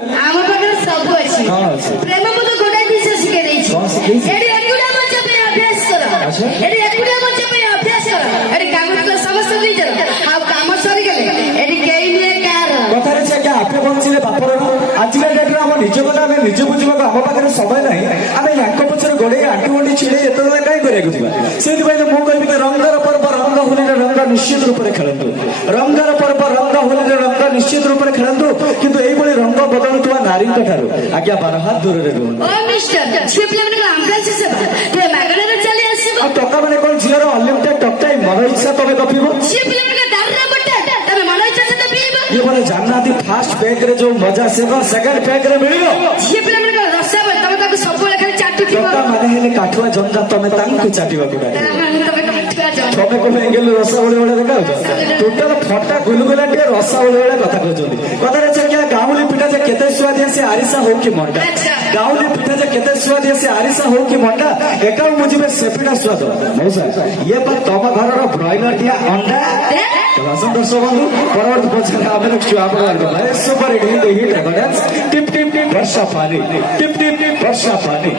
ଆମ ପାଖରେ ସବୁ ଅଛି। ପ୍ରେମ ମୁଁ ତ ଗୋଟାଏ ଜିନିଷ ଶିଖେଇ ଦେଇଛି। ଏଠି ଏକୁଟିଆ ବଞ୍ଚିବା ପାଇଁ ଅଭ୍ୟାସ କର। ଏଠି ଏକୁଟିଆ ବଞ୍ଚିବା ପାଇଁ ଅଭ୍ୟାସ କର। ଏଠି କାମ ସମସ୍ତେ ନିଜର ଆଉ କାମ ସରିଗଲେ ଏଠି କେହି ନୁହେଁ କାହାର। କଥାରେ ସେ ଆଜ୍ଞା ଆପେ ବଞ୍ଚିଲେ ବାପର ଆଜିକା ଡେଟ୍ରେ ଆମ ନିଜ କଥା ଆମେ ନିଜେ ବୁଝିବାକୁ ଆମ ପାଖରେ ସମୟ ନାହିଁ। ଆମେ ୟାଙ୍କ ପଛରେ ଗୋଡେଇ ଆଣ୍ଠୁ ଗଣ୍ଠି ଛିଡେଇ ଏତେବେଳେ କାହିଁ କରିବାକୁ ଯିବା। ସେଇଥିପାଇଁ ତ ମୁଁ କହିବି ରଙ୍ଗର ପର୍ବ ରଙ୍ଗ ହୋଲିରେ ରଙ୍ଗ ନିଶ୍ଚିତ ରୂପରେ ଖେଳନ୍ତୁ। ରଙ୍ଗର ପର୍ବ ରଙ୍ଗ ହୋଲିରେ ରଙ୍ଗ ନିଶ୍ଚିତ ରୂପରେ ଖେଳନ୍ତୁ। କିନ୍ତୁ ଏଇଭଳି ରଙ୍ଗ ବଦଳୁଥିବା ନାରୀଙ୍କ ଠାରୁ ଆଜ୍ଞା 12 ହାତ ଦୂରରେ ରୁହନ୍ତୁ। ଝିଅ ପିଲାମାନଙ୍କ ଆମ୍ବୁଲାନ୍ସ ସେବା ତୁମେ ମାଗଣାରେ ଚାଲି ଆସିବ। ଆଉ ଟଙ୍କା ମାନେ କଣ ଝିଅର ଅନଲିମିଟେଡ ଟକ୍ ଟାଇମ୍ ମନ ଇଚ୍ଛା ତମେ ଗପିବ। ଝିଅ ପିଲାମାନଙ୍କ ଦାରୁଣ ବଟା ତମେ ମନ ଇଚ୍ଛା ସେଟା ପିଇବ। ଇଏ ମାନେ ଜାଣିନାହାନ୍ତି ଫାଷ୍ଟ ପ୍ୟାକ ରେ ଯୋଉ ମଜା ସେ କଣ ସେକେଣ୍ଡ ପ୍ୟାକ ରେ ମିଳିବ। ଝିଅ ପିଲାମାନଙ୍କ ରସାବ ତମେ ତାକୁ ସବୁବେଳେ ଖାଲି ଚାଟୁଥିବ। ଟଙ୍କା ମାନେ ହେଲେ କାଠୁଆ ଜନତା ତମେ ତାଙ୍କୁ ଚାଟିବାକୁ ଡାକିବ। ତମେ କୋଉ ଏଙ୍ଗେଲ ରସାବଳି ଭଳିଆ ଦେଖାଉଛ। ଟୋଟାଲ ଫଟା ଗୁଲଗୁଲା ଟିକେ ରସାବଳି ଭଳିଆ କଥା କହୁଛନ୍ତି। କଥାରେ ଅଛି ଆଜ୍ଞା ଗାଉଁଲି ପିଠା ଯେ କେତେ ସୁଆଦିଆ ସେ ଆରିସା ହଉ କି ମଣ୍ଡା। ଗାଉଁଲି ପିଠା ଯେ କେତେ ସୁଆଦିଆ ସେ ଆରିସା ହଉ କି ମଣ୍ଡା ଏକାଉ ବୁଝିବେ ସେ ପିଠା ସ୍ୱାଦ। ମଉସା ଇଏ ପା ତମ ଘରର ବ୍ରଏଲର ଟିଆ ଅଣ୍ଡା। ଆସନ୍ତୁ ଦର୍ଶକ ବନ୍ଧୁ ପରବର୍ତ୍ତୀ ପଛରେ ଆମେ ଦେଖିଛୁ ଆପଣଙ୍କ super hit hit record tip tip tip ବର୍ଷା ପାଣି ଟିପ୍ ଟିପ୍ ଟିପ୍ ବର୍ଷା ପାଣି।